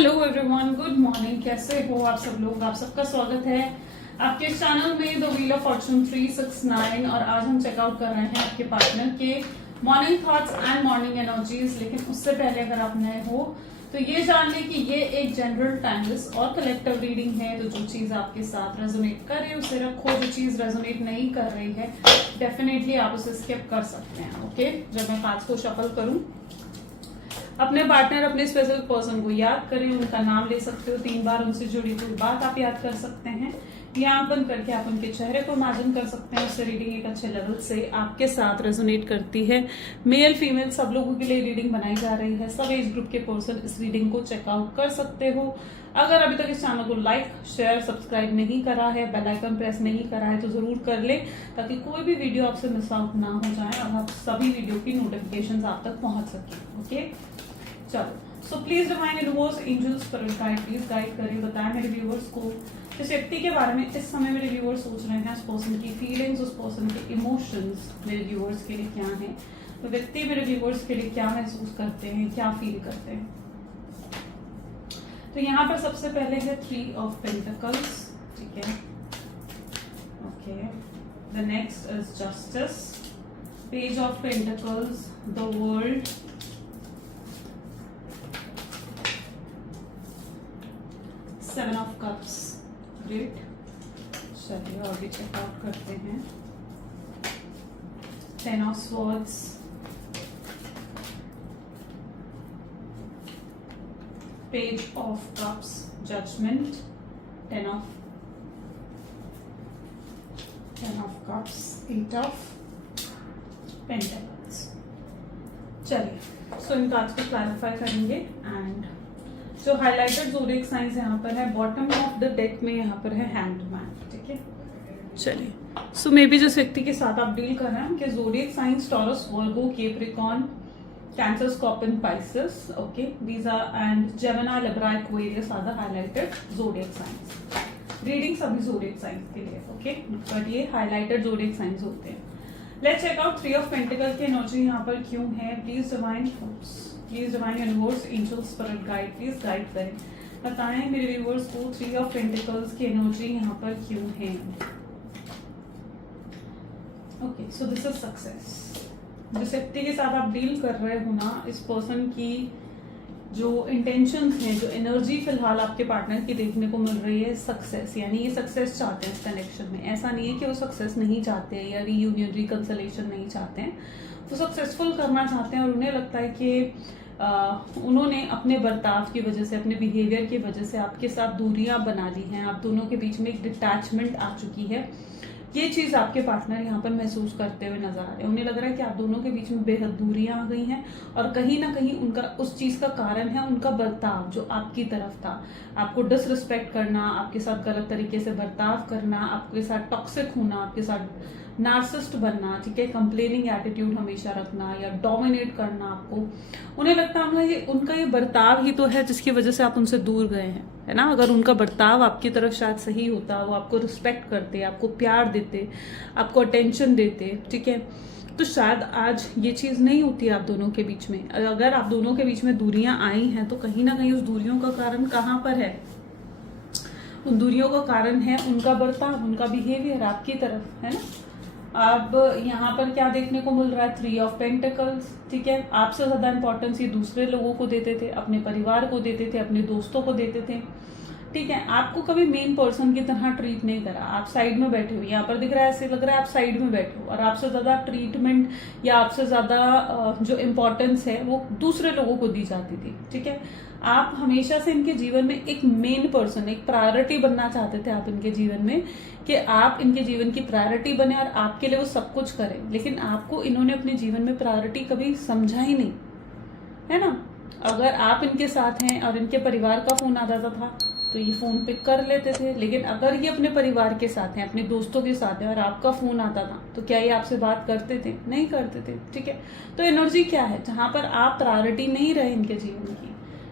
Hello everyone, good morning. कैसे हो आप सब लोग? आप सबका स्वागत है आपके चैनल में द व्हील ऑफ फॉर्चून 369। और आज हम चेकआउट कर रहे हैं आपके पार्टनर के morning thoughts and morning energies. लेकिन उससे पहले अगर आप नए हो तो ये जान लें कि ये एक जनरल टाइमलेस और कलेक्टिव रीडिंग है। तो जो चीज आपके साथ रेजोनेट करे उसे रखो, जो चीज रेजोनेट नहीं कर रही है डेफिनेटली आप उसे स्किप कर सकते हैं। ओके, जब मैं कार्ड्स को शफल करूं, अपने पार्टनर, अपने स्पेसिफिक पर्सन को याद करें, उनका नाम ले सकते हो 3 बार, उनसे जुड़ी कोई बात आप याद कर सकते हैं या आंख बंद करके आप उनके चेहरे को इमेजिन कर सकते हैं। उससे रीडिंग एक अच्छे लेवल से आपके साथ रेजोनेट करती है। मेल फीमेल सब लोगों के लिए रीडिंग बनाई जा रही है। सब एज ग्रुप के पर्सन इस रीडिंग को चेकआउट कर सकते हो। अगर अभी तक इस चैनल को लाइक शेयर सब्सक्राइब नहीं करा है, बेल आइकन प्रेस नहीं करा है तो जरूर कर ले, ताकि कोई भी वीडियो आपसे मिस आउट ना हो जाए और आप सभी वीडियो की नोटिफिकेशन आप तक पहुंच सके। ओके, चलो। So please divine universe, angels, spirit guide, please guide करिए, बताएं मेरे व्यूअर्स को इस व्यक्ति के बारे में इस समय मेरे व्यूअर्स सोच रहे हैं, उस पर्सन की फीलिंग्स, उस पर्सन के इमोशंस मेरे व्यूअर्स के लिए क्या हैं, तो व्यक्ति मेरे व्यूअर्स के लिए क्या महसूस करते हैं, क्या फील करते हैं। तो यहाँ पर सबसे पहले है 3 ऑफ पेंटिकल्स, ठीक है। Okay, the next is justice, page of pentacles, the world, seven of cups. Great, चलिए और भी चेकआउट करते हैं। 10 of swords, page of cups, judgement, 10 of cups, 8 of pentacles. चलिए, सो इन कार्ड्स को क्लैरिफाई करेंगे। एंड जो हाइलाइटेड ज़ोडिएक साइंस यहाँ पर है, बॉटम ऑफ द डेक में यहाँ पर है हैंडमैन, ठीक है। चलिए, सो मे बी जिस व्यक्ति के साथ आप डील कर रहे हैं उनके zodiac signs Taurus, Virgo, Capricorn, Cancer, Scorpion, Pisces. Okay, these are and Gemini, Libra, Aquarius are the highlighted zodiac signs. Reading सभी ज़ोडिएक साइंस के लिए, ओके, बट ये हाइलाइटेड ज़ोडिएक साइंस होते हैं। Let's check out 3 of pentacle की energy यहाँ पर क्यों है। Please divine force, please divine universe, angel, spirit guide, please guide करें, बताएं मेरे व्यूअर्स को 3 ऑफ पेंटिकल्स की एनर्जी यहाँ पर क्यों है। Okay, so this is success. जिस व्यक्ति के साथ आप डील कर रहे हो ना, इस पर्सन की जो इंटेंशंस हैं, जो एनर्जी फिलहाल आपके पार्टनर की देखने को मिल रही है, सक्सेस, यानी ये सक्सेस चाहते हैं इस कनेक्शन में। ऐसा नहीं है कि वो सक्सेस नहीं चाहते हैं या रीयूनियन, रिकंसलेशन नहीं चाहते हैं, वो सक्सेसफुल करना चाहते हैं। और उन्हें लगता है कि उन्होंने अपने बर्ताव की वजह से, अपने बिहेवियर की वजह से आपके साथ दूरियां बना ली हैं। आप दोनों के बीच में एक डिटैचमेंट आ चुकी है। ये चीज आपके पार्टनर यहाँ पर महसूस करते हुए नजर आ रहे हैं। उन्हें लग रहा है कि आप दोनों के बीच में बेहद दूरियां आ गई हैं और कहीं ना कहीं उनका उस चीज का कारण है उनका बर्ताव जो आपकी तरफ था। आपको डिसरिस्पेक्ट करना, आपके साथ गलत तरीके से बर्ताव करना, आपके साथ टॉक्सिक होना, आपके साथ नार्सिस्ट बनना, ठीक है, कंप्लेनिंग एटीट्यूड हमेशा रखना या डोमिनेट करना आपको। उन्हें लगता है उनका ये बर्ताव ही तो है जिसकी वजह से आप उनसे दूर गए हैं, है ना। अगर उनका बर्ताव आपकी तरफ शायद सही होता, वो आपको रिस्पेक्ट करते, आपको प्यार देते, आपको अटेंशन देते, ठीक है, तो शायद आज ये चीज नहीं होती आप दोनों के बीच में। अगर आप दोनों के बीच में दूरियां आई हैं तो कहीं ना कहीं उस दूरियों का कारण कहाँ पर है। उन दूरियों का कारण है उनका बर्ताव, उनका बिहेवियर आपकी तरफ, है ना। अब यहाँ पर क्या देखने को मिल रहा है, 3 ऑफ पेंटिकल्स, ठीक है। आपसे ज्यादा इंपॉर्टेंस ये दूसरे लोगों को देते थे, अपने परिवार को देते थे, अपने दोस्तों को देते थे, ठीक है। आपको कभी मेन पर्सन की तरह ट्रीट नहीं करा। आप साइड में बैठे हो, यहाँ पर दिख रहा है, ऐसे लग रहा है आप साइड में बैठे हो और आपसे ज्यादा ट्रीटमेंट या आपसे ज्यादा जो इम्पोर्टेंस है वो दूसरे लोगों को दी जाती थी, ठीक है। आप हमेशा से इनके जीवन में एक मेन पर्सन, एक प्रायोरिटी बनना चाहते थे आप इनके जीवन में, कि आप इनके जीवन की प्रायोरिटी बने और आपके लिए वो सब कुछ करें। लेकिन आपको इन्होंने अपने जीवन में प्रायोरिटी कभी समझा ही नहीं, है ना। अगर आप इनके साथ हैं और इनके परिवार का फोन आ जाता था तो ये फोन पिक कर लेते थे, लेकिन अगर ये अपने परिवार के साथ हैं, अपने दोस्तों के साथ हैं और आपका फोन आता था तो क्या ये आपसे बात करते थे? नहीं करते थे, ठीक है। तो एनर्जी क्या है, जहां पर आप प्रायोरिटी नहीं रहे इनके जीवन की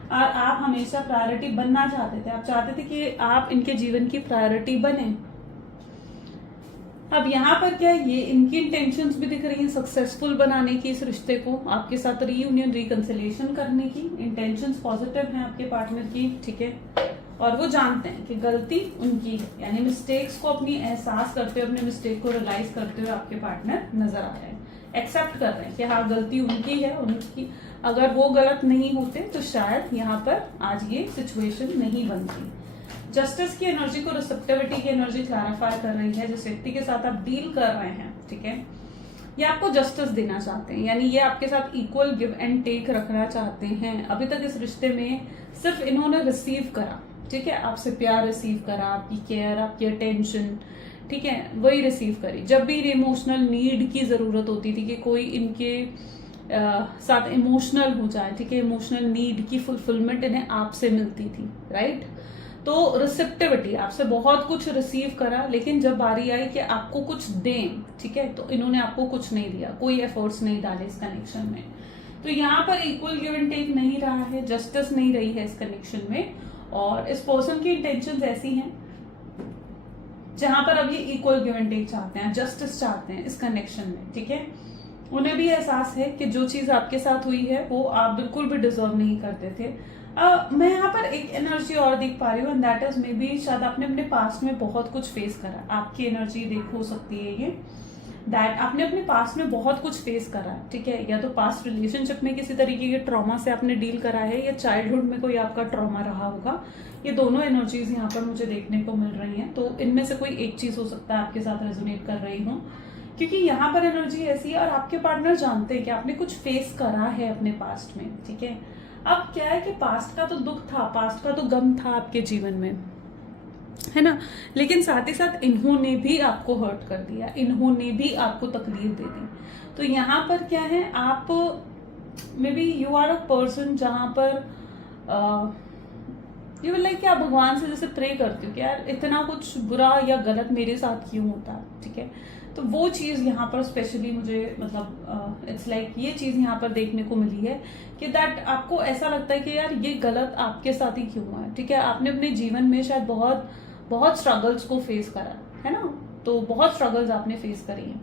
और आप हमेशा प्रायोरिटी बनना चाहते थे, आप चाहते थे कि आप इनके जीवन की प्रायोरिटी बने, अब यहाँ पर क्या है, ये इनकी इंटेंशंस भी दिख रही हैं सक्सेसफुल बनाने की, इस रिश्ते को आपके साथ रीयूनियन रिकंसिलिएशन करने की इंटेंशंस पॉजिटिव हैं आपके पार्टनर की, ठीक है। और वो जानते हैं कि गलती उनकी है, यानी मिस्टेक्स को अपनी एहसास करते हुए, अपने मिस्टेक को रियलाइज करते हुए आपके पार्टनर नजर आ रहे हैं, एक्सेप्ट कर रहे हैं कि हाँ गलती उनकी है, उनकी अगर वो गलत नहीं होते तो शायद यहाँ पर आज ये सिचुएशन नहीं बनती। जस्टिस की एनर्जी को रिसेप्टिविटी की एनर्जी क्लैरिफाई कर रही है। जिस व्यक्ति के साथ आप डील कर रहे हैं, ठीक है, ये आपको जस्टिस देना चाहते हैं, यानी ये आपके साथ इक्वल गिव एंड टेक रखना चाहते हैं। अभी तक इस रिश्ते में सिर्फ इन्होंने रिसीव करा, ठीक है, आपसे प्यार रिसीव करा, आपकी केयर, आपकी अटेंशन, ठीक है, वही रिसीव करी। जब भी इमोशनल नीड की जरूरत होती थी कि कोई इनके साथ इमोशनल हो जाए, ठीक है, इमोशनल नीड की फुलफिलमेंट इन्हें आपसे मिलती थी, राइट। तो रिसेप्टिविटी, आपसे बहुत कुछ रिसीव करा, लेकिन जब बारी आई कि आपको कुछ दें, ठीक है, तो इन्होंने आपको कुछ नहीं दिया, कोई एफर्ट्स नहीं डाले इस कनेक्शन में। तो यहाँ पर इक्वल गिव एंड टेक नहीं रहा है, जस्टिस नहीं रही है इस कनेक्शन में। और इस पर्सन की इंटेंशंस ऐसी हैं जहां पर अब ये इक्वल गिव एंड टेक चाहते हैं, जस्टिस चाहते हैं इस कनेक्शन में, ठीक है। उन्हें भी एहसास है कि जो चीज आपके साथ हुई है वो आप बिल्कुल भी डिजर्व नहीं करते थे। मैं यहाँ पर एक एनर्जी और देख पा रही हूँ, and that is may be शायद आपने अपने पास्ट में बहुत कुछ फेस करा। आपकी एनर्जी देख हो सकती है ये, दैट आपने अपने पास्ट में बहुत कुछ फेस करा है, ठीक है, या तो पास्ट रिलेशनशिप में किसी तरीके के ट्रॉमा से आपने डील करा है, या चाइल्डहुड में कोई आपका ट्रॉमा रहा होगा। ये दोनों एनर्जीज यहाँ पर मुझे देखने को मिल रही हैं। तो इनमें से कोई एक चीज हो सकता है आपके साथ रेजोनेट कर रही हूँ, क्योंकि यहाँ पर एनर्जी ऐसी है और आपके पार्टनर जानते हैं कि आपने कुछ फेस करा है अपने पास्ट में, ठीक है। अब क्या है कि पास्ट का तो दुख था, पास्ट का तो गम था आपके जीवन में, है ना, लेकिन साथ ही साथ इन्होंने भी आपको हर्ट कर दिया, इन्होंने भी आपको तकलीफ दे दी। तो यहाँ पर क्या है, आप maybe you are a person जहां पर यू विल लाइक कि आप भगवान से जैसे प्रे करते हो कि यार इतना कुछ बुरा या गलत मेरे साथ क्यों होता है, ठीक है। तो वो चीज यहाँ पर स्पेशली मुझे मतलब इट्स लाइक ये चीज यहाँ पर देखने को मिली है कि दैट आपको ऐसा लगता है कि यार ये गलत आपके साथ ही क्यों हुआ है, ठीक है। आपने अपने जीवन में शायद बहुत बहुत स्ट्रगल्स को फेस करा है ना, तो बहुत स्ट्रगल्स आपने फेस करी हैं।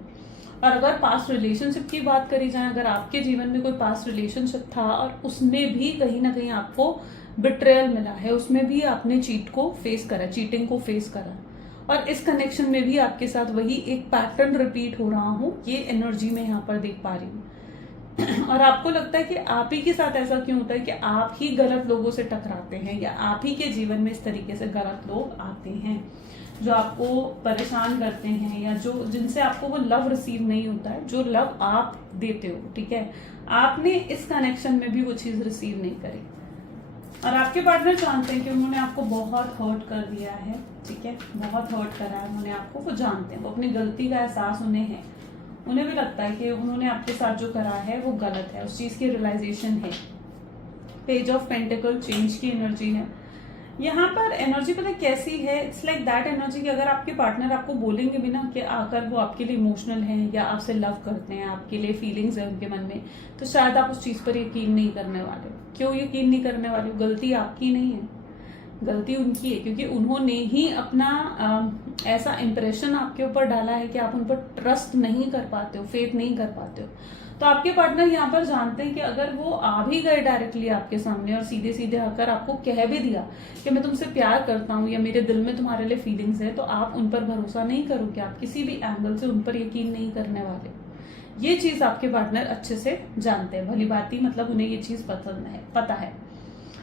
और अगर पास्ट रिलेशनशिप की बात करी जाए, अगर आपके जीवन में कोई पास्ट रिलेशनशिप था और उसमें भी कहीं ना कहीं आपको बिट्रेयल मिला है, उसमें भी आपने चीट को फेस करा, चीटिंग को फेस करा, और इस कनेक्शन में भी आपके साथ वही एक पैटर्न रिपीट हो रहा हूँ, ये एनर्जी में यहाँ पर देख पा रही हूँ। और आपको लगता है कि आप ही के साथ ऐसा क्यों होता है कि आप ही गलत लोगों से टकराते हैं, या आप ही के जीवन में इस तरीके से गलत लोग आते हैं जो आपको परेशान करते हैं, या जो जिनसे आपको वो लव रिसीव नहीं होता है जो लव आप देते हो, ठीक है। आपने इस कनेक्शन में भी वो चीज रिसीव नहीं करी, और आपके पार्टनर जानते हैं कि उन्होंने आपको बहुत हर्ट कर दिया है, ठीक है, बहुत हर्ट करा है उन्होंने आपको, वो जानते हैं, वो अपनी गलती का एहसास उन्हें है, उन्हें भी लगता है कि उन्होंने आपके साथ जो करा है वो गलत है, उस चीज की रियलाइजेशन है। पेज ऑफ पेंटिकल चेंज की एनर्जी है यहाँ पर। एनर्जी पता कैसी है, इट्स लाइक दैट एनर्जी कि अगर आपके पार्टनर आपको बोलेंगे भी ना कि आकर वो आपके लिए इमोशनल हैं या आपसे लव करते हैं, आपके लिए फीलिंग्स है उनके मन में, तो शायद आप उस चीज पर यकीन नहीं करने वाले। क्यों यकीन नहीं करने वाले? गलती आपकी नहीं है, गलती उनकी है, क्योंकि उन्होंने ही अपना ऐसा इंप्रेशन आपके ऊपर डाला है कि आप उन पर ट्रस्ट नहीं कर पाते हो, फेथ नहीं कर पाते हो। तो आपके पार्टनर यहाँ पर जानते हैं कि अगर वो आ भी गए डायरेक्टली आपके सामने और सीधे सीधे आकर आपको कह भी दिया कि मैं तुमसे प्यार करता हूँ या मेरे दिल में तुम्हारे लिए फीलिंग्स है, तो आप उन पर भरोसा नहीं करोगे, आप किसी भी एंगल से उन पर यकीन नहीं करने वाले। ये चीज आपके पार्टनर अच्छे से जानते हैं, भली बात ही, मतलब उन्हें ये चीज पसंद है, पता है।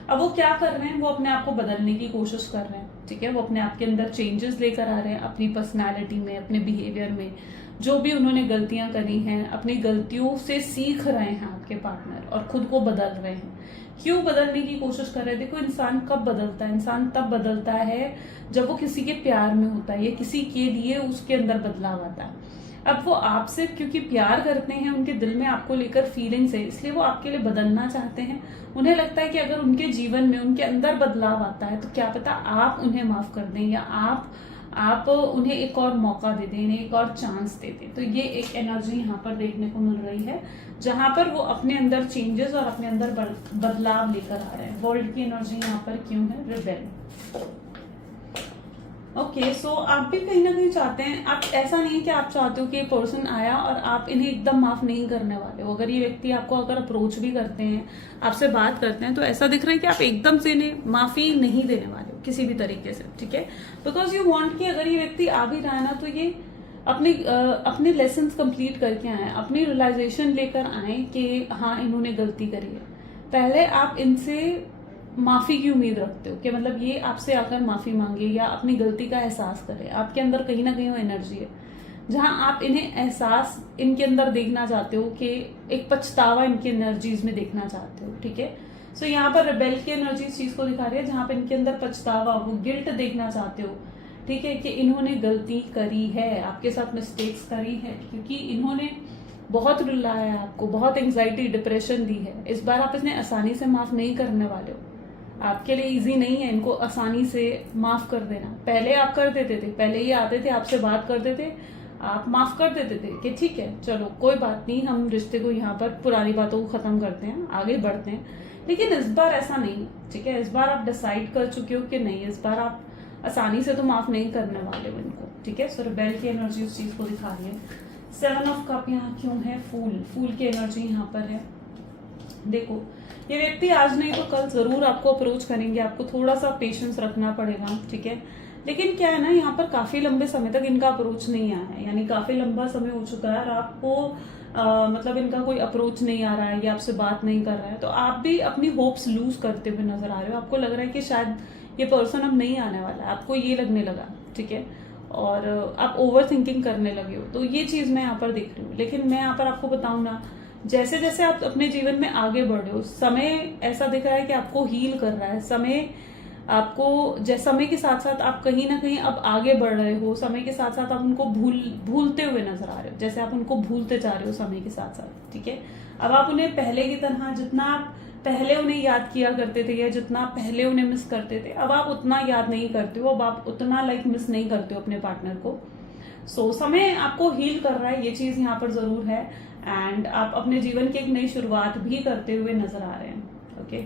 अब वो क्या कर रहे हैं, वो अपने आप को बदलने की कोशिश कर रहे हैं, ठीक है, वो अपने आप के अंदर चेंजेस लेकर आ रहे हैं, अपनी पर्सनालिटी में, अपने बिहेवियर में, जो भी उन्होंने गलतियां करी हैं, अपनी गलतियों से सीख रहे हैं आपके पार्टनर और खुद को बदल रहे हैं। क्यों बदलने की कोशिश कर रहे हैं? देखो, इंसान कब बदलता है? इंसान तब बदलता है जब वो किसी के प्यार में होता है या किसी के लिए उसके अंदर बदलाव आता है। अब वो आपसे क्योंकि प्यार करते हैं, उनके दिल में आपको लेकर फीलिंग्स है, इसलिए वो आपके लिए बदलना चाहते हैं। उन्हें लगता है कि अगर उनके जीवन में उनके अंदर बदलाव आता है तो क्या पता आप उन्हें माफ कर दें, या आप उन्हें एक और मौका दे दें, इन्हें एक और चांस दे दें। तो ये एक एनर्जी यहाँ पर देखने को मिल रही है जहां पर वो अपने अंदर चेंजेस और अपने अंदर बदलाव लेकर आ रहे हैं। वर्ल्ड की एनर्जी यहाँ पर क्यों है? रिबेल। ओके, सो आप भी कहीं ना कहीं चाहते हैं, आप ऐसा नहीं है कि आप चाहते हो कि ये पर्सन आया और आप इन्हें एकदम माफ नहीं करने वाले हो। अगर ये व्यक्ति आपको अगर अप्रोच भी करते हैं, आपसे बात करते हैं, तो ऐसा दिख रहा है कि आप एकदम से इन्हें माफी नहीं देने वाले हो किसी भी तरीके से, ठीक है। बिकॉज यू वांट कि अगर ये व्यक्ति आ भी रहा है ना, तो ये अपने लेसन कंप्लीट करके आए, अपनी रियलाइजेशन लेकर आए कि हाँ इन्होंने गलती करी है। पहले आप इनसे माफी की उम्मीद रखते हो कि मतलब ये आपसे आकर माफी मांगे या अपनी गलती का एहसास करे। आपके अंदर कहीं ना कहीं वो एनर्जी है जहां आप इन्हें एहसास इनके अंदर देखना चाहते हो कि एक पछतावा इनकी एनर्जीज में देखना चाहते हो, ठीक है। सो यहाँ पर रिबेल की एनर्जी इस चीज को दिखा रही है जहां पर इनके अंदर पछतावा, वो गिल्ट देखना चाहते हो, ठीक है, कि इन्होंने गलती करी है, आपके साथ मिस्टेक्स करी है, क्योंकि इन्होंने बहुत रुलाया आपको, बहुत एंग्जाइटी डिप्रेशन दी है। इस बार आप इन्हें आसानी से माफ नहीं करने वाले हो। आपके लिए इजी नहीं है इनको आसानी से माफ कर देना। पहले आप कर देते थे, पहले ये आते थे, आपसे बात करते थे, आप माफ कर देते थे कि ठीक है चलो कोई बात नहीं, हम रिश्ते को यहाँ पर पुरानी बातों को खत्म करते हैं, आगे बढ़ते हैं। लेकिन इस बार ऐसा नहीं, ठीक है। इस बार आप डिसाइड कर चुके हो कि नहीं, इस बार आप आसानी से तो माफ नहीं करने वाले हो इनको, ठीक है। सो रिबेल की एनर्जी उस चीज को दिखा रही है। 7 ऑफ कप यहाँ क्यों है? फूल की एनर्जी यहाँ पर है। देखो, ये व्यक्ति आज नहीं तो कल जरूर आपको अप्रोच करेंगे, आपको थोड़ा सा पेशेंस रखना पड़ेगा, ठीक है। लेकिन क्या है ना, यहाँ पर काफी लंबे समय तक इनका अप्रोच नहीं आया है, यानी काफी लंबा समय हो चुका है और आपको मतलब इनका कोई अप्रोच नहीं आ रहा है, ये आपसे बात नहीं कर रहा है, तो आप भी अपनी होप्स लूज करते हुए नजर आ रहे हो। आपको लग रहा है कि शायद ये पर्सन अब नहीं आने वाला है, आपको ये लगने लगा, ठीक है, और आप ओवर थिंकिंग करने लगे हो। तो ये चीज मैं यहाँ पर देख रही हूँ। लेकिन मैं यहाँ पर आपको बताऊं ना, जैसे जैसे आप अपने जीवन में आगे बढ़ रहे हो, समय ऐसा दिख रहा है कि आपको हील कर रहा है। समय आपको समय के साथ साथ आप कहीं ना कहीं अब आगे बढ़ रहे हो, समय के साथ साथ आप उनको भूलते हुए नजर आ रहे हो, जैसे आप उनको भूलते जा रहे हो समय के साथ साथ, ठीक है। अब आप उन्हें पहले की तरह, जितना आप पहले उन्हें याद किया करते थे या जितना पहले उन्हें मिस करते थे, अब आप उतना याद नहीं करते हो, अब आप उतना मिस नहीं करते हो अपने पार्टनर को। समय आपको हील कर रहा है, ये चीज यहाँ पर जरूर है। एंड आप अपने जीवन की एक नई शुरुआत भी करते हुए नजर आ रहे हैं, ओके।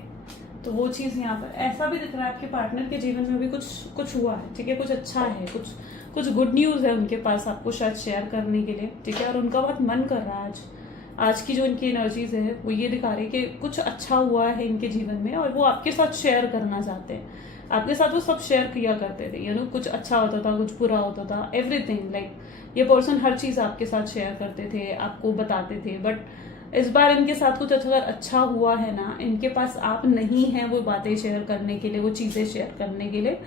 तो वो चीज यहाँ पर ऐसा भी दिख रहा है, आपके पार्टनर के जीवन में भी कुछ हुआ है, ठीक है, कुछ अच्छा है, कुछ गुड न्यूज है उनके पास आपको शायद शेयर करने के लिए, ठीक है। और उनका बहुत मन कर रहा है आज की जो इनकी एनर्जीज है वो ये दिखा रही है कि कुछ अच्छा हुआ है इनके जीवन में और वो आपके साथ शेयर करना चाहते हैं। आपके साथ वो सब शेयर किया करते थे, कुछ अच्छा होता था, कुछ बुरा होता था, एवरीथिंग ये पर्सन हर चीज आपके साथ शेयर करते थे, आपको बताते थे। बट इस बार इनके साथ कुछ अगर अच्छा हुआ है ना, इनके पास आप नहीं है वो बातें शेयर करने के लिए, वो चीजें शेयर करने के लिए,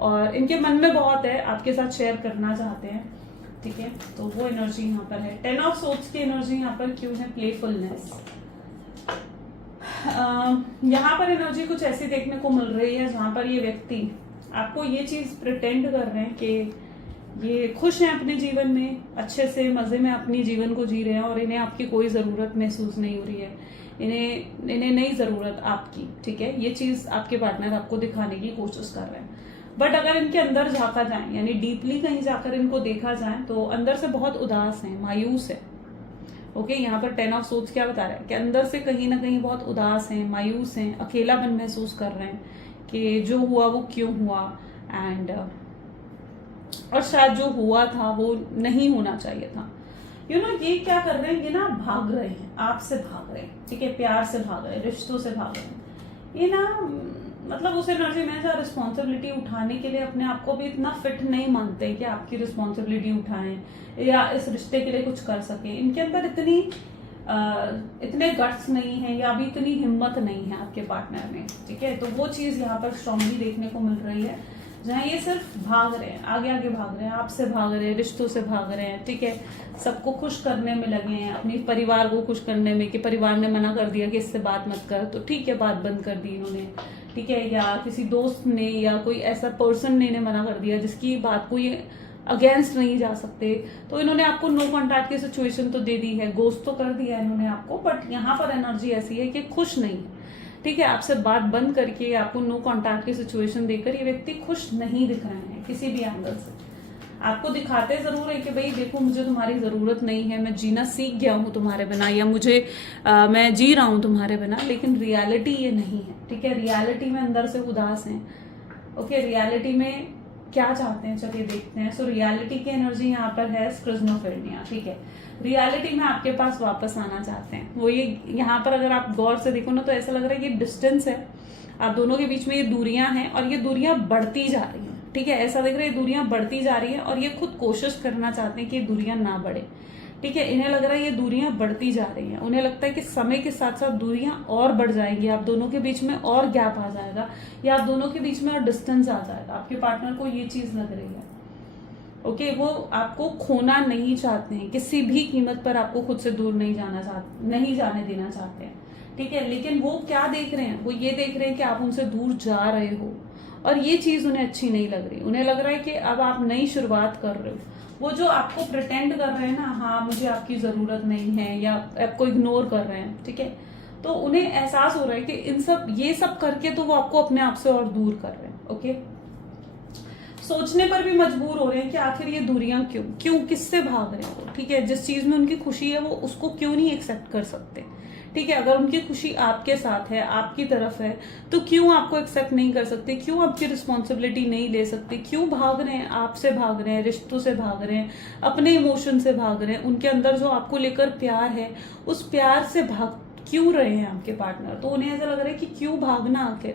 और इनके मन में बहुत है, आपके साथ शेयर करना चाहते हैं, ठीक है। तो वो एनर्जी यहाँ पर है। 10 ऑफ सोर्ड्स की एनर्जी यहाँ पर क्यों है? प्लेफुलनेस। यहाँ पर एनर्जी कुछ ऐसी देखने को मिल रही है जहां पर ये व्यक्ति आपको ये चीज प्रिटेंड कर रहे हैं कि ये खुश हैं अपने जीवन में, अच्छे से मजे में अपनी जीवन को जी रहे हैं और इन्हें आपकी कोई जरूरत महसूस नहीं हो रही है, इन्हें नहीं जरूरत आपकी, ठीक है। ये चीज आपके पार्टनर आपको दिखाने की कोशिश कर रहे हैं। बट अगर इनके अंदर झांका जाए, यानी डीपली कहीं जाकर इनको देखा जाए, तो अंदर से बहुत उदास है, मायूस है, ओके। यहाँ पर 10 ऑफ सोर्ड्स क्या बता रहा है कि अंदर से कहीं ना कहीं बहुत उदास हैं, मायूस हैं, अकेलापन महसूस कर रहे हैं कि जो हुआ वो क्यों हुआ, एंड और शायद जो हुआ था वो नहीं होना चाहिए था। ये क्या कर रहे हैं, ये ना भाग रहे हैं, आपसे भाग रहे हैं, ठीक है, प्यार से भाग रहे हैं, रिश्तों से भाग रहे हैं। ये ना मतलब उस एनर्जी में जहाँ रिस्पॉन्सिबिलिटी उठाने के लिए अपने आप को भी इतना फिट नहीं मानते कि आपकी रिस्पॉन्सिबिलिटी उठाएं या इस रिश्ते के लिए कुछ कर सके। इनके अंदर इतने गट्स नहीं है या अभी इतनी हिम्मत नहीं है आपके पार्टनर में, ठीक है। तो वो चीज यहाँ पर स्ट्रांगली देखने को मिल रही है, जहाँ ये सिर्फ भाग रहे हैं, आगे आगे भाग रहे हैं, आपसे भाग रहे हैं, रिश्तों से भाग रहे हैं, ठीक है। सबको खुश करने में लगे हैं, अपनी परिवार को खुश करने में, कि परिवार ने मना कर दिया कि इससे बात मत कर, तो ठीक है बात बंद कर दी इन्होंने, ठीक है। या किसी दोस्त ने या कोई ऐसा पर्सन ने इन्हें मना कर दिया जिसकी बात को ये अगेंस्ट नहीं जा सकते, तो इन्होंने आपको नो कॉन्टैक्ट की सिचुएशन तो दे दी है, गोस्ट तो कर दिया इन्होंने आपको, बट यहाँ पर एनर्जी ऐसी है कि खुश नहीं है, ठीक है। आपसे बात बंद करके आपको नो कॉन्टैक्ट की सिचुएशन देकर ये व्यक्ति खुश नहीं दिख रहे हैं किसी भी एंगल से। आपको दिखाते जरूर है कि भाई देखो मुझे तुम्हारी जरूरत नहीं है, मैं जीना सीख गया हूँ तुम्हारे बिना, या मैं जी रहा हूँ तुम्हारे बिना, लेकिन रियलिटी ये नहीं है, ठीक है। रियलिटी में अंदर से उदास हैं, ओके। रियलिटी में क्या चाहते हैं, चलिए देखते हैं। सो रियलिटी की एनर्जी यहाँ पर है स्क्रिज्नोफरेनिया, ठीक है। रियलिटी में आपके पास वापस आना चाहते हैं। वो ये यहाँ पर अगर आप गौर से देखो ना तो ऐसा लग रहा है कि डिस्टेंस है आप दोनों के बीच में, ये दूरियां हैं और ये दूरियां बढ़ती जा रही हैं, ठीक है। ऐसा दिख रहा है ये दूरियां बढ़ती जा रही है और ये खुद कोशिश करना चाहते हैं कि ये दूरियां ना बढ़े, ठीक है। इन्हें लग रहा है ये दूरियां बढ़ती जा रही हैं, उन्हें लगता है कि समय के साथ साथ दूरियां और बढ़ जाएंगी, आप दोनों के बीच में और गैप आ जाएगा या आप दोनों के बीच में और डिस्टेंस आ जाएगा। आपके पार्टनर को ये चीज लग रही है, ओके। वो आपको खोना नहीं चाहते हैं, किसी भी कीमत पर आपको खुद से दूर नहीं जाने देना चाहते हैं, ठीक है। लेकिन वो क्या देख रहे हैं, वो ये देख रहे हैं कि आप उनसे दूर जा रहे हो और ये चीज उन्हें अच्छी नहीं लग रही। उन्हें लग रहा है कि अब आप नई शुरुआत कर रहे हो। वो जो आपको प्रिटेंड कर रहे हैं ना, हाँ मुझे आपकी जरूरत नहीं है, या आपको इग्नोर कर रहे हैं, ठीक है, तो उन्हें एहसास हो रहा है कि ये सब करके तो वो आपको अपने आप से और दूर कर रहे हैं, ओके। सोचने पर भी मजबूर हो रहे हैं कि आखिर ये दूरियां क्यों किससे भाग रहे हो, ठीक है। जिस चीज में उनकी खुशी है वो उसको क्यों नहीं एक्सेप्ट कर सकते, ठीक है। अगर उनकी खुशी आपके साथ है, आपकी तरफ है, तो क्यों आपको एक्सेप्ट नहीं कर सकते, क्यों आपकी रिस्पॉन्सिबिलिटी नहीं ले सकते, क्यों भाग रहे हैं, आपसे भाग रहे हैं, रिश्तों से भाग रहे हैं, अपने इमोशन से भाग रहे हैं, उनके अंदर जो आपको लेकर प्यार है उस प्यार से भाग क्यों रहे हैं आपके पार्टनर। तो उन्हें ऐसा लग रहा है कि क्यों भागना आखिर,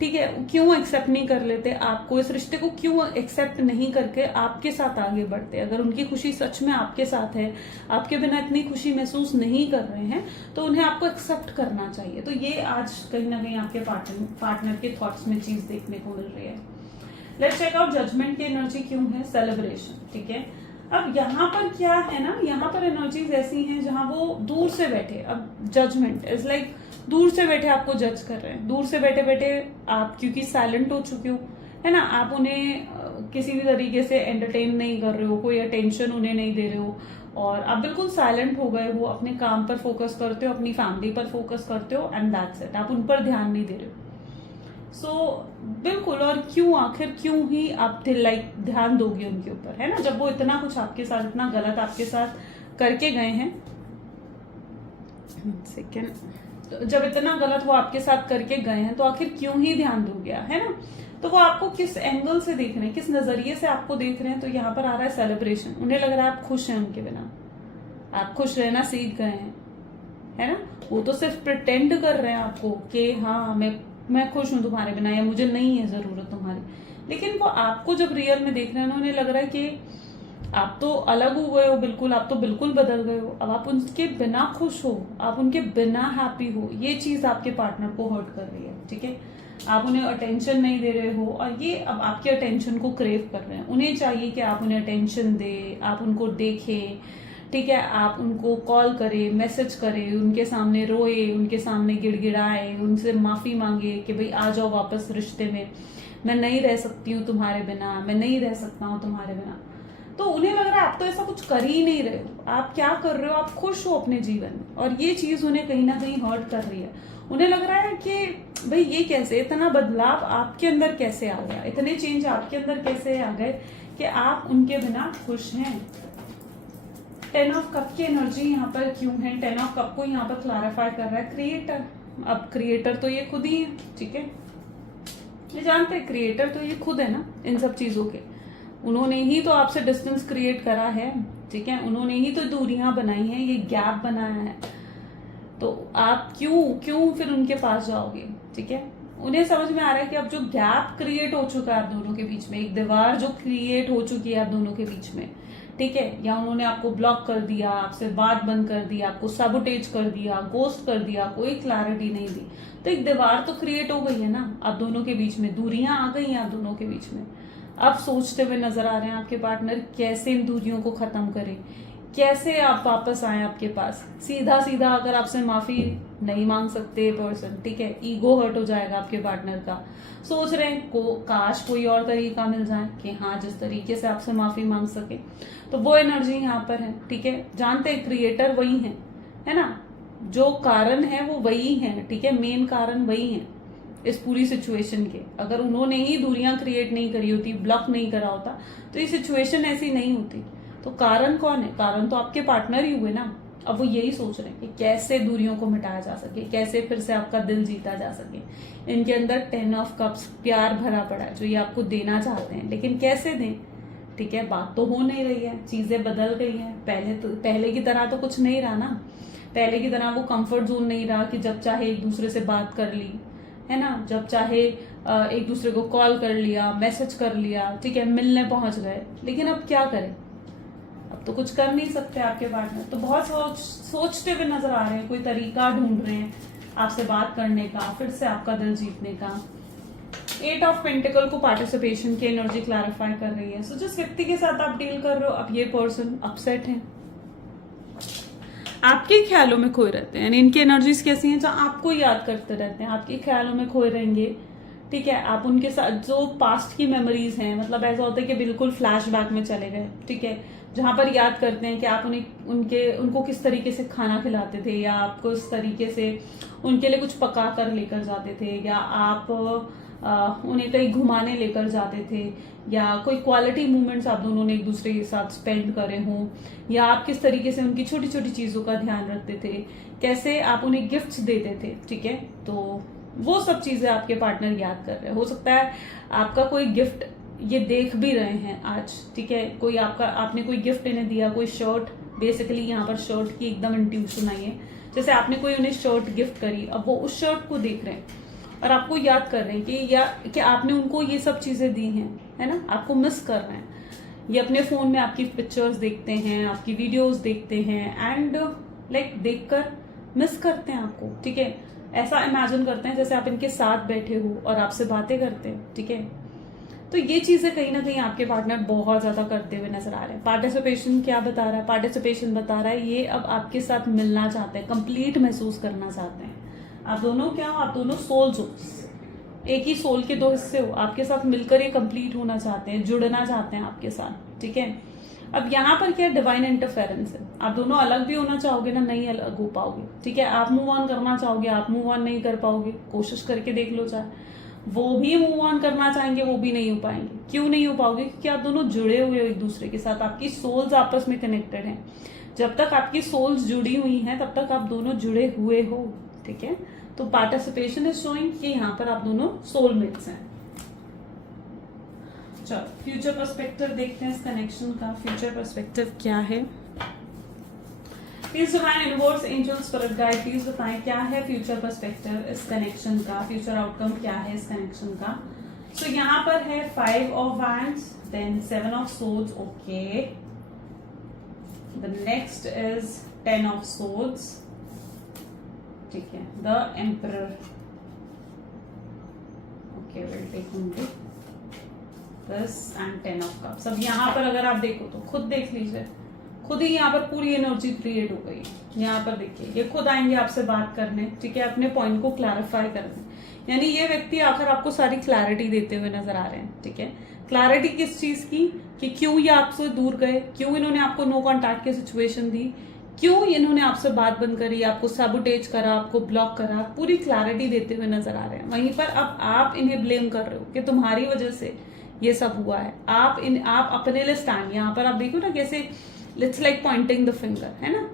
ठीक है। क्यों एक्सेप्ट नहीं कर लेते आपको, इस रिश्ते को क्यों एक्सेप्ट नहीं करके आपके साथ आगे बढ़ते। अगर उनकी खुशी सच में आपके साथ है, आपके बिना इतनी खुशी महसूस नहीं कर रहे हैं, तो उन्हें आपको एक्सेप्ट करना चाहिए। तो ये आज कहीं ना कहीं आपके पार्टनर के थॉट्स में चीज देखने को मिल रही है। लेट्स चेक आउट जजमेंट की एनर्जी क्यों है, सेलिब्रेशन, ठीक है। अब यहाँ पर क्या है ना, यहाँ पर एनर्जीज ऐसी हैं जहां वो दूर से बैठे, अब जजमेंट इज लाइक दूर से बैठे आपको जज कर रहे हैं। दूर से बैठे बैठे आप क्योंकि साइलेंट हो चुके हो, है ना, आप उन्हें किसी भी तरीके से एंटरटेन नहीं कर रहे हो, कोई अटेंशन उन्हें नहीं दे रहे हो और आप बिल्कुल साइलेंट हो गए हो, अपने काम पर फोकस करते हो, अपनी फैमिली पर फोकस करते हो एंड दैट्स इट। आप उन पर ध्यान नहीं दे रहे हो। सो बिल्कुल, और क्यों, आखिर क्यों ही आप ध्यान दोगे उनके ऊपर, है ना, जब वो इतना कुछ आपके साथ, इतना गलत आपके साथ करके गए हैं। सेकेंड, जब इतना गलत वो आपके साथ करके गए हैं तो आखिर क्यों ही ध्यान दोगे, है ना। तो वो आपको किस एंगल से देख रहे हैं, किस नजरिए से आपको देख रहे हैं। तो यहाँ पर आ रहा है सेलिब्रेशन। उन्हें लग रहा है आप खुश हैं उनके बिना, आप खुश रहना सीख गए हैं, है ना। वो तो सिर्फ प्रिटेंड कर रहे हैं आपको कि हाँ मैं खुश हूं तुम्हारे बिना, या मुझे नहीं है जरूरत तुम्हारी। लेकिन वो आपको जब रियल में देख रहे हैं ना, उन्हें लग रहा है कि आप तो अलग हो गए हो बिल्कुल, आप तो बिल्कुल बदल गए हो। अब आप उनके बिना खुश हो, आप उनके बिना हैप्पी हो, ये चीज आपके पार्टनर को हर्ट कर रही है, ठीक है। आप उन्हें अटेंशन नहीं दे रहे हो और ये अब आपके अटेंशन को क्रेव कर रहे हैं। उन्हें चाहिए कि आप उन्हें अटेंशन दे, आप उनको देखें, ठीक है, आप उनको कॉल करे, मैसेज करे, उनके सामने रोए, उनके सामने गिड़गिड़ाए, उनसे माफी मांगे कि भाई आ जाओ वापस रिश्ते में, मैं नहीं रह सकती हूँ तुम्हारे बिना, मैं नहीं रह सकता हूँ तुम्हारे बिना। तो उन्हें लग रहा है आप तो ऐसा कुछ कर ही नहीं रहे हो, आप क्या कर रहे हो, आप खुश हो अपने जीवन में। और ये चीज उन्हें कहीं ना कहीं हर्ट कर रही है। उन्हें लग रहा है कि भाई ये कैसे, इतना बदलाव आपके अंदर कैसे आ गया, इतने चेंज आपके अंदर कैसे आ गए कि आप उनके बिना खुश हैं। 10 ऑफ कप की एनर्जी यहाँ पर क्यों है, 10 ऑफ कप को यहाँ पर क्लैरिफाई कर रहा है क्रिएटर। अब क्रिएटर तो ये खुद ही है, ठीक है, ये जानते हैं क्रिएटर तो ये खुद है ना इन सब चीजों के। उन्होंने ही तो आपसे डिस्टेंस क्रिएट करा है, ठीक है, उन्होंने ही तो दूरियां बनाई हैं, ये गैप बनाया है। तो आप क्यों फिर उनके पास जाओगे, ठीक है। उन्हें समझ में आ रहा है कि अब जो गैप क्रिएट हो चुका है आप दोनों के बीच में, एक दीवार जो क्रिएट हो चुकी है आप दोनों के बीच में, ठीक है, या उन्होंने आपको ब्लॉक कर दिया, आपसे बात बंद कर दिया, आपको सबोटेज कर दिया, गोस्ट कर दिया, कोई क्लैरिटी नहीं दी, तो एक दीवार तो क्रिएट हो गई है ना आप दोनों के बीच में, दूरियां आ गई हैं आप दोनों के बीच में। अब सोचते हुए नजर आ रहे हैं आपके पार्टनर कैसे इन दूरियों को खत्म करें, कैसे आप वापस आए आपके पास। सीधा सीधा अगर आपसे माफी नहीं मांग सकते पर्सन, ठीक है, ईगो हर्ट हो जाएगा आपके पार्टनर का। सोच रहे हैं काश कोई और तरीका मिल जाए कि हाँ जिस तरीके से आपसे माफी मांग सके। तो वो एनर्जी यहाँ पर है, ठीक है। जानते हैं क्रिएटर वही है ना, जो कारण है वो वही है, ठीक है, मेन कारण वही है इस पूरी सिचुएशन के। अगर उन्होंने ही दूरियां क्रिएट नहीं करी होती, ब्लॉक नहीं करा होता, तो ये सिचुएशन ऐसी नहीं होती। तो कारण कौन है, कारण तो आपके पार्टनर ही हुए ना, अब वो यही सोच रहे हैं कि कैसे दूरियों को मिटाया जा सके, कैसे फिर से आपका दिल जीता जा सके। इनके अंदर 10 ऑफ कप्स प्यार भरा पड़ा है जो ये आपको देना चाहते हैं, लेकिन कैसे दें, ठीक है। बात तो हो नहीं रही है, चीजें बदल गई हैं। पहले की तरह तो कुछ नहीं रहा ना, पहले की तरह वो कंफर्ट जोन नहीं रहा कि जब चाहे एक दूसरे से बात कर ली, है ना, जब चाहे एक दूसरे को कॉल कर लिया, मैसेज कर लिया, ठीक है, मिलने पहुंच गए। लेकिन अब क्या करें, अब तो कुछ कर नहीं सकते आपके पार्टनर। तो बहुत सोचते हुए नजर आ रहे हैं, कोई तरीका ढूंढ रहे हैं आपसे बात करने का, फिर से आपका दिल जीतने का। 8 ऑफ पेंटिकल को पार्टिसिपेशन की एनर्जी क्लैरिफाई कर रही है। सो जिस व्यक्ति के साथ आप डील कर रहे हो, अब ये पर्सन अपसेट है, आपके ख्यालों में खोए रहते हैं। यानी इनकी एनर्जीज कैसी हैं, जहां आपको याद करते रहते हैं, आपके ख्यालों में खोए रहेंगे, ठीक है। आप उनके साथ जो पास्ट की मेमोरीज हैं, मतलब ऐसा होता है कि बिल्कुल फ्लैशबैक में चले गए, ठीक है, जहां पर याद करते हैं कि आप उनको किस तरीके से खाना खिलाते थे, या आपको इस तरीके से उनके लिए कुछ पका कर लेकर जाते थे, या आप उन्हें कहीं घुमाने लेकर जाते थे, या कोई क्वालिटी मोमेंट्स आप दोनों ने एक दूसरे के साथ स्पेंड करे हों, या आप किस तरीके से उनकी छोटी छोटी चीजों का ध्यान रखते थे, कैसे आप उन्हें गिफ्ट्स देते थे, ठीक है। तो वो सब चीजें आपके पार्टनर याद कर रहे हैं। हो सकता है आपका कोई गिफ्ट ये देख भी रहे हैं आज, ठीक है, कोई आपने कोई गिफ्ट इन्हें दिया, कोई शर्ट, बेसिकली यहाँ पर शर्ट की एकदम इंट्यूशन आई है, जैसे आपने कोई उन्हें शर्ट गिफ्ट करी, अब वो उस शर्ट को देख रहे हैं और आपको याद कर रहे हैं कि आपने उनको ये सब चीजें दी हैं, है ना, आपको मिस कर रहे हैं। ये अपने फोन में आपकी पिक्चर्स देखते हैं, आपकी वीडियोस देखते हैं, एंड लाइक देखकर मिस करते हैं आपको, ठीक है। ऐसा इमेजिन करते हैं जैसे आप इनके साथ बैठे हो और आपसे बातें करते हैं, ठीक है। तो ये चीजें कहीं ना कहीं आपके पार्टनर बहुत ज्यादा करते हुए नजर आ रहे हैं। पार्टिसिपेशन क्या बता रहा है, पार्टिसिपेशन बता रहा है ये अब आपके साथ मिलना चाहते हैं, कंप्लीट महसूस करना चाहते हैं। आप दोनों क्या हो, आप दोनों सोल्स हो, एक ही सोल के दो हिस्से हो, आपके साथ मिलकर ये कंप्लीट होना चाहते हैं, जुड़ना चाहते हैं आपके साथ, ठीक है। अब यहाँ पर क्या डिवाइन इंटरफेरेंस है, आप दोनों अलग भी होना चाहोगे ना, नहीं अलग हो पाओगे, ठीक है। आप मूव ऑन करना चाहोगे, आप मूव ऑन नहीं कर पाओगे, कोशिश करके देख लो चाहे। वो भी मूव ऑन करना चाहेंगे, वो भी नहीं हो पाएंगे। क्यों नहीं हो पाओगे, क्योंकि आप दोनों जुड़े हुए हो एक दूसरे के साथ, आपकी सोल्स आपस में कनेक्टेड हैं। जब तक आपकी सोल्स जुड़ी हुई हैं तब तक आप दोनों जुड़े हुए हो, ठीक है। तो पार्टिसिपेशन इज शोइंग कि यहाँ पर आप दोनों सोलमेट्स हैं। चलो फ्यूचर पर्सपेक्टिव देखते हैं इस कनेक्शन का। फ्यूचर पर्सपेक्टिव क्या है, please divine universe angels spirit guide please बताएं क्या है फ्यूचर पर्सपेक्टिव इस कनेक्शन का, फ्यूचर आउटकम क्या है इस कनेक्शन का। सो यहाँ पर है 5 of wands, then 7 of swords, okay. The next is 10 of swords, ठीक है, the emperor, okay, will take only this and 10 of cups. अब यहाँ पर अगर आप देखो तो खुद देख लीजिए, खुद ही यहाँ पर पूरी एनर्जी क्रिएट हो गई है। यहाँ पर देखिए ये खुद आएंगे आपसे बात करने, ठीक है, अपने पॉइंट को क्लैरिफाई करने। यानी ये व्यक्ति आकर आपको सारी क्लैरिटी देते हुए नजर आ रहे हैं, ठीक है। क्लैरिटी किस चीज की, कि क्यों ये आपसे दूर गए, क्यों इन्होंने आपको नो कॉन्टैक्ट की सिचुएशन दी, क्यों इन्होंने आपसे बात बंद करी, आपको सबुटेज करा, आपको ब्लॉक करा, पूरी क्लैरिटी देते हुए नजर आ रहे हैं। वहीं पर अब आप इन्हें ब्लेम कर रहे हो कि तुम्हारी वजह से ये सब हुआ है। आप अपने लिए स्टैंड, यहाँ पर आप देखो ना कैसे it's like Poynting the finger, है ना।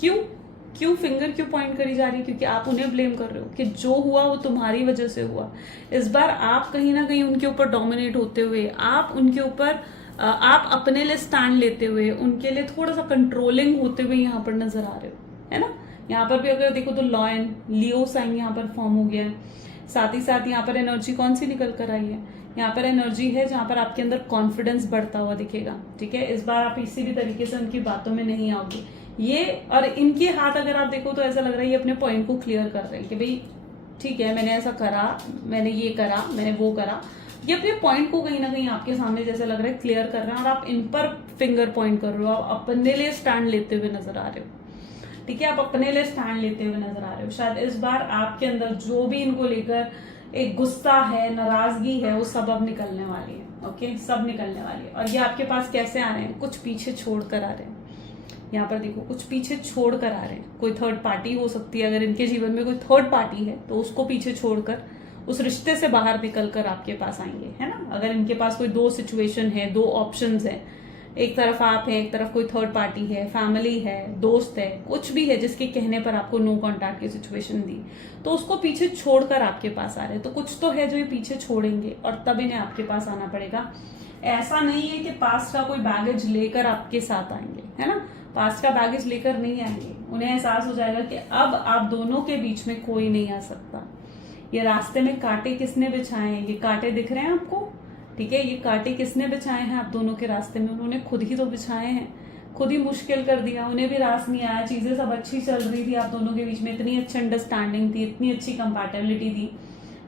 क्यों फिंगर क्यों पॉइंट करी जा रही है, क्योंकि आप उन्हें ब्लेम कर रहे हो कि जो हुआ वो तुम्हारी वजह से हुआ। इस बार आप कहीं ना कहीं उनके ऊपर डोमिनेट होते हुए, आप उनके ऊपर आप अपने लिए स्टैंड लेते हुए, उनके लिए थोड़ा सा कंट्रोलिंग होते हुए यहाँ पर नजर आ रहे हो, है ना। यहाँ पर भी अगर देखो तो लॉयन लियो साइन यहाँ पर फॉर्म हो गया है। साथ ही साथ यहाँ पर एनर्जी कौन सी निकल कर आई है, यहाँ पर एनर्जी है जहां पर आपके अंदर कॉन्फिडेंस बढ़ता हुआ दिखेगा, ठीक है। इस बार आप किसी भी तरीके से उनकी बातों में नहीं आओगे ये, और इनके हाथ अगर आप देखो तो ऐसा लग रहा है ये अपने पॉइंट को क्लियर कर रहे हैं कि भाई ठीक है, मैंने ऐसा करा, मैंने ये करा, मैंने वो करा। ये अपने पॉइंट को कहीं ना कहीं आपके सामने जैसे लग रहा है क्लियर कर रहे हैं, और आप इन पर फिंगर पॉइंट कर रहे हो, आप अपने लिए स्टैंड लेते हुए नजर आ रहे हो, ठीक है। आप अपने लिए स्टैंड लेते हुए नजर आ रहे हो। शायद इस बार आपके अंदर जो भी इनको लेकर एक गुस्सा है, नाराजगी है, वो सब अब निकलने वाली है, ओके, सब निकलने वाली है। और ये आपके पास कैसे आ रहे हैं, कुछ पीछे छोड़ कर आ रहे हैं। यहाँ पर देखो कुछ पीछे छोड़ कर आ रहे हैं, कोई थर्ड पार्टी हो सकती है, अगर इनके जीवन में कोई थर्ड पार्टी है तो उसको पीछे छोड़कर उस रिश्ते से बाहर निकल कर आपके पास आएंगे, है ना। अगर इनके पास कोई 2 सिचुएशन है, 2 ऑप्शंस है, एक तरफ आप हैं, एक तरफ कोई थर्ड पार्टी है, फैमिली है, दोस्त है, कुछ भी है जिसके कहने पर आपको नो कॉन्टैक्ट की सिचुएशन दी, तो उसको पीछे छोड़कर आपके पास आ रहे हैं। तो कुछ तो है जो ये पीछे छोड़ेंगे और तब इन्हें आपके पास आना पड़ेगा। ऐसा नहीं है कि पास्ट का कोई बैगेज लेकर आपके साथ आएंगे, है ना, पास्ट का बैगेज लेकर नहीं आएंगे। उन्हें एहसास हो जाएगा कि अब आप दोनों के बीच में कोई नहीं आ सकता। ये रास्ते में कांटे किसने बिछाए हैं, ये कांटे दिख रहे हैं आपको, ठीक है, ये कांटे किसने बिछाए हैं आप दोनों के रास्ते में, उन्होंने खुद ही तो बिछाए हैं, खुद ही मुश्किल कर दिया, उन्हें भी रास नहीं आया, चीजें सब अच्छी चल रही थी आप दोनों के बीच में, इतनी अच्छी अंडरस्टैंडिंग थी, इतनी अच्छी कंपैटिबिलिटी थी,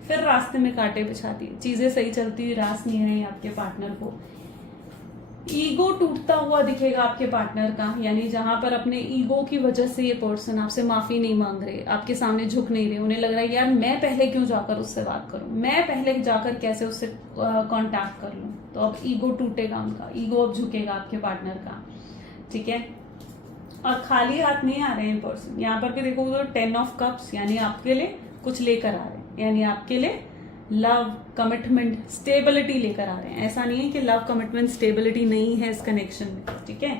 फिर रास्ते में कांटे बिछा दिए, चीजें सही चलती हुई रास नहीं आई आपके पार्टनर को। ईगो टूटता हुआ दिखेगा आपके पार्टनर का, यानी जहां पर अपने ईगो की वजह से ये पर्सन आपसे माफी नहीं मांग रहे, आपके सामने झुक नहीं रहे, उन्हें लग रहा है यार मैं पहले क्यों जाकर उससे बात करूं, मैं पहले जाकर कैसे उससे कांटेक्ट कर लूं। तो अब ईगो टूटेगा उनका, ईगो अब झुकेगा आपके पार्टनर का, ठीक है। और खाली हाथ नहीं आ रहे हैं पर्सन, यहाँ पर भी देखो तो 10 ऑफ कप्स, यानी आपके लिए कुछ लेकर आ रहे हैं, यानी आपके लिए लव, कमिटमेंट, स्टेबिलिटी लेकर आ रहे हैं। ऐसा नहीं है कि लव, कमिटमेंट, स्टेबिलिटी नहीं है इस कनेक्शन में, ठीक है,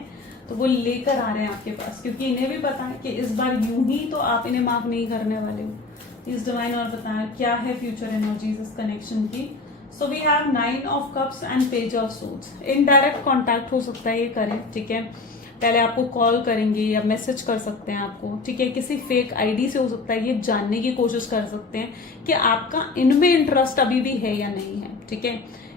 तो वो लेकर आ रहे हैं आपके पास, क्योंकि इन्हें भी पता है कि इस बार यूं ही तो आप इन्हें माफ नहीं करने वाले हो। इस डिवाइन और बताया क्या है फ्यूचर एनर्जीज इस कनेक्शन की। So we have 9 of cups and page of swords. Indirect contact हो सकता है ये करें, ठीक है, पहले आपको कॉल करेंगे या मैसेज कर सकते हैं आपको, ठीक है, किसी फेक आईडी से हो सकता है, ये जानने की कोशिश कर सकते हैं कि आपका इनमें इंटरेस्ट अभी भी है या नहीं है, ठीक है,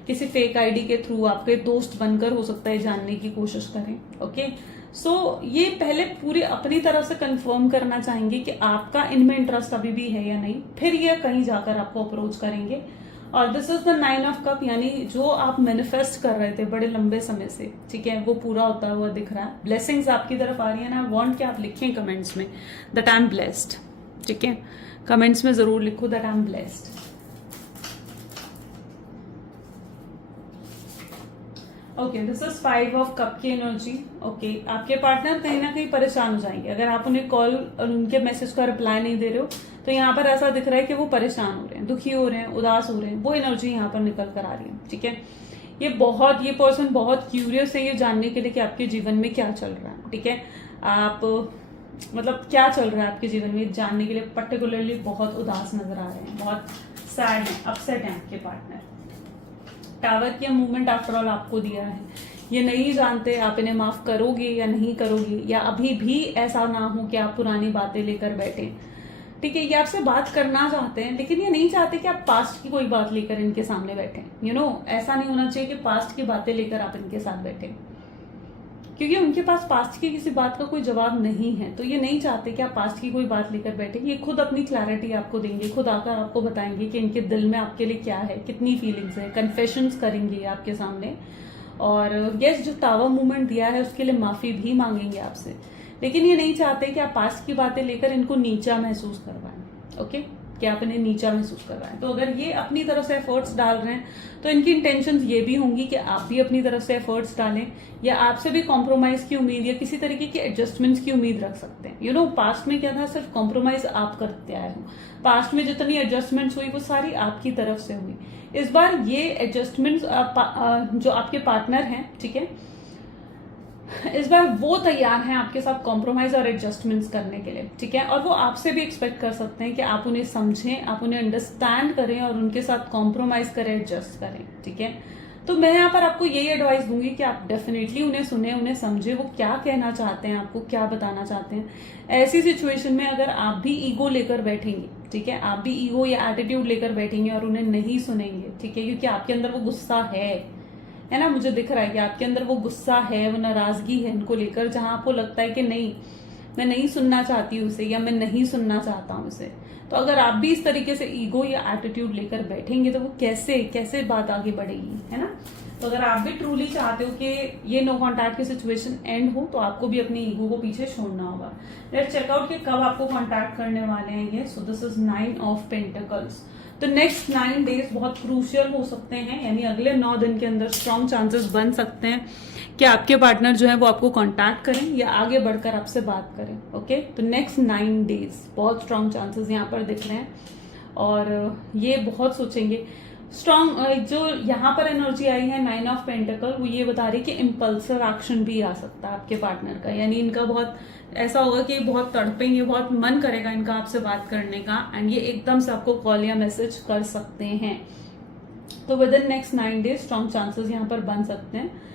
किसी फेक आईडी के थ्रू आपके दोस्त बनकर हो सकता है जानने की कोशिश करें। ओके, सो ये पहले पूरी अपनी तरफ से कंफर्म करना चाहेंगे कि आपका इनमें इंटरेस्ट अभी भी है या नहीं, फिर ये कहीं जाकर आपको अप्रोच करेंगे। और this is the 9 of cup, यानी जो आप मैनिफेस्ट कर रहे थे बड़े लंबे समय से, ठीक है, वो पूरा होता हुआ दिख रहा है। ब्लेसिंग्स आपकी तरफ आ रही है ना। वांट कि आप लिखें कमेंट्स में दैट आई एम ब्लेस्ड, ठीक है, कमेंट्स में जरूर लिखो that I am blessed. Okay, this is 5 of cup की एनर्जी। ओके, आपके पार्टनर कहीं ना कहीं परेशान हो जाएंगे अगर आप उन्हें कॉल और उनके मैसेज का रिप्लाई नहीं दे रहे हो, तो यहाँ पर ऐसा दिख रहा है कि वो परेशान हो रहे हैं, दुखी हो रहे हैं, उदास हो रहे हैं, वो एनर्जी यहाँ पर निकल कर आ रही है, ठीक है। ये पर्सन बहुत क्यूरियस है ये जानने के लिए कि आपके जीवन में क्या चल रहा है, ठीक है, आप मतलब क्या चल रहा है आपके जीवन में जानने के लिए पर्टिकुलरली बहुत उदास नजर आ रहे हैं, बहुत सैड है, अपसेट है आपके पार्टनर। टावर की मूवमेंट आफ्टर ऑल आपको दिया है, ये नहीं जानते आप इन्हें माफ करोगे या नहीं करोगे, या अभी भी ऐसा ना हो कि आप पुरानी बातें लेकर बैठे, ठीक है, ये आपसे बात करना चाहते हैं लेकिन ये नहीं चाहते कि आप पास्ट की कोई बात लेकर इनके सामने बैठे, यू नो, ऐसा नहीं होना चाहिए कि पास्ट की बातें लेकर आप इनके साथ बैठे, क्योंकि उनके पास पास्ट की किसी बात का कोई जवाब नहीं है, तो ये नहीं चाहते कि आप पास्ट की कोई बात लेकर बैठे। ये खुद अपनी क्लैरिटी आपको देंगे, खुद आकर आपको बताएंगे कि इनके दिल में आपके लिए क्या है, कितनी फीलिंग्स है, कन्फेशंस करेंगे आपके सामने। और यस, जो टावर मूवमेंट दिया है उसके लिए माफी भी मांगेंगे आपसे, लेकिन ये नहीं चाहते कि आप पास्ट की बातें लेकर इनको नीचा महसूस करवाएं, ओके, कि आप इन्हें नीचा महसूस करवाएं। तो अगर ये अपनी तरफ से एफर्ट्स डाल रहे हैं तो इनकी इंटेंशंस ये भी होंगी कि आप भी अपनी तरफ से एफर्ट्स डालें, या आपसे भी कॉम्प्रोमाइज की उम्मीद या किसी तरीके की एडजस्टमेंट्स की उम्मीद रख सकते हैं। यू नो, पास्ट में क्या था, सिर्फ कॉम्प्रोमाइज आप करते आए हो, पास्ट में जितनी एडजस्टमेंट्स हुई वो सारी आपकी तरफ से हुई। इस बार ये एडजस्टमेंट्स जो आपके पार्टनर हैं, ठीक है, इस बार वो तैयार हैं आपके साथ कॉम्प्रोमाइज और एडजस्टमेंट्स करने के लिए, ठीक है, और वो आपसे भी एक्सपेक्ट कर सकते हैं कि आप उन्हें समझें, आप उन्हें अंडरस्टैंड करें और उनके साथ कॉम्प्रोमाइज करें, एडजस्ट करें, ठीक है। तो मैं यहाँ पर आपको यही एडवाइस दूंगी कि आप डेफिनेटली उन्हें सुने, उन्हें समझे, वो क्या कहना चाहते हैं, आपको क्या बताना चाहते हैं। ऐसी सिचुएशन में अगर आप भी ईगो लेकर बैठेंगे, ठीक है, आप भी ईगो या एटीट्यूड लेकर बैठेंगे और उन्हें नहीं सुनेंगे, ठीक है, क्योंकि आपके अंदर वो गुस्सा है ना, मुझे दिख रहा है कि आपके अंदर वो गुस्सा है, वो नाराजगी है इनको लेकर, जहां आपको लगता है कि नहीं, मैं नहीं सुनना चाहती हूँ उसे, या मैं नहीं सुनना चाहता हूँ उसे। तो अगर आप भी इस तरीके से ईगो या एटीट्यूड लेकर बैठेंगे तो वो कैसे बात आगे बढ़ेगी, है ना। तो अगर आप भी ट्रूली चाहते हो कि ये नो कॉन्टैक्ट की सिचुएशन एंड हो, तो आपको भी अपनी ईगो को पीछे छोड़ना होगा। लेट्स चेकआउट कि कब आपको कॉन्टैक्ट करने वाले हैं ये। So this is 9 of pentacles. तो नेक्स्ट 9 डेज बहुत क्रूशियल हो सकते हैं, यानी अगले 9 दिन के अंदर स्ट्रॉन्ग चांसेस बन सकते हैं कि आपके पार्टनर जो है वो आपको कांटेक्ट करें या आगे बढ़कर आपसे बात करें। ओके, तो नेक्स्ट 9 डेज बहुत स्ट्रॉन्ग चांसेस यहाँ पर दिख रहे हैं, और ये बहुत सोचेंगे, स्ट्रॉन्ग जो यहाँ पर एनर्जी आई है 9 ऑफ पेंटिकल, वो ये बता रही है कि इम्पल्सिव एक्शन भी आ सकता है आपके पार्टनर का, यानी इनका बहुत ऐसा होगा कि बहुत तड़पेंगे, बहुत मन करेगा इनका आपसे बात करने का, एंड ये एकदम से आपको कॉल या मैसेज कर सकते हैं। तो with in next 9 days strong chances यहाँ पर बन सकते हैं।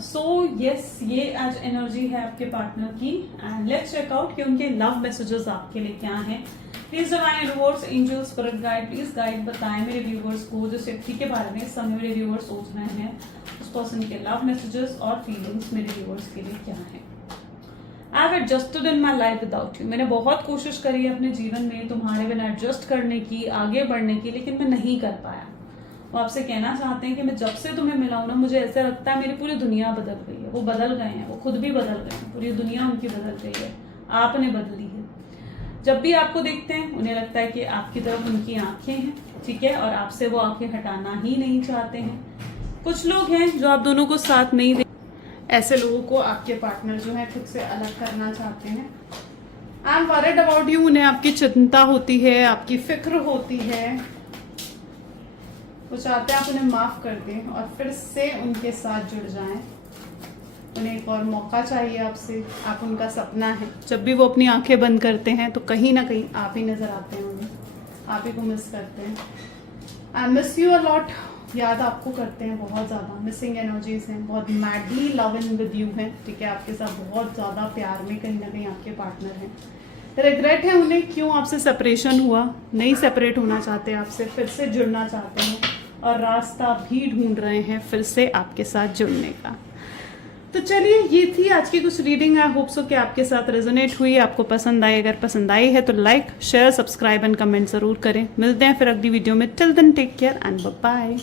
सो यस, ये आज एनर्जी है आपके पार्टनर की, एंड लेट्स चेक आउट कि उनके लव मैसेजेस आपके लिए क्या हैं। Please divine universe, angel, spirit guide, please guide बताएं मेरे व्यूवर्स को, जो व्यक्ति के बारे में इस समय मेरे व्यूवर्स सोच रहे हैं, उस पर्सन के लव मैसेजेस और फीलिंग्स मेरे व्यूवर्स के लिए क्या है। I have adjusted in my life without you, मैंने बहुत कोशिश करी है अपने जीवन में तुम्हारे बिना एडजस्ट करने की, आगे बढ़ने की, लेकिन मैं नहीं कर पाया। वो आपसे कहना चाहते हैं कि मैं जब से तुम्हें मिला हूं ना, मुझे ऐसा लगता है मेरी पूरी दुनिया बदल गई है। वो बदल गए हैं, वो खुद भी बदल गए हैं, पूरी दुनिया उनकी बदल गई है, आपने बदली है। जब भी आपको देखते हैं उन्हें लगता है कि आपकी तरफ उनकी आंखें हैं, ठीक है, और आपसे वो आंखें हटाना ही नहीं चाहते हैं। कुछ लोग हैं जो आप दोनों को साथ नहीं दे, ऐसे लोगों को आपके पार्टनर जो है खुद से अलग करना चाहते हैं। I am worried about you, उन्हें आपकी चिंता होती है, आपकी फिक्र होती है, वो चाहते हैं आप उन्हें माफ कर दें और फिर से उनके साथ जुड़ जाएं। उन्हें एक और मौका चाहिए आपसे, आप उनका सपना है। जब भी वो अपनी आंखें बंद करते हैं तो कहीं ना कहीं आप ही नजर आते हैं उन्हें, आप ही को मिस करते हैं। I miss you a lot, याद आपको करते हैं बहुत ज़्यादा, मिसिंग एनर्जीज हैं, बहुत madly love in with you हैं, ठीक है, आपके साथ बहुत ज़्यादा प्यार में कहीं ना कहीं आपके पार्टनर हैं। रिग्रेट है उन्हें, क्यों आपसे सेपरेशन हुआ, नहीं सेपरेट होना चाहते आपसे, फिर से जुड़ना चाहते हैं और रास्ता भी ढूंढ रहे हैं फिर से आपके साथ जुड़ने का। तो चलिए, ये थी आज की कुछ रीडिंग। आई होप सो कि आपके साथ रेजोनेट हुई, आपको पसंद आई। अगर पसंद आई है तो like, share, subscribe and comment जरूर करें। मिलते हैं फिर अगली वीडियो में। Till then take care and bye bye.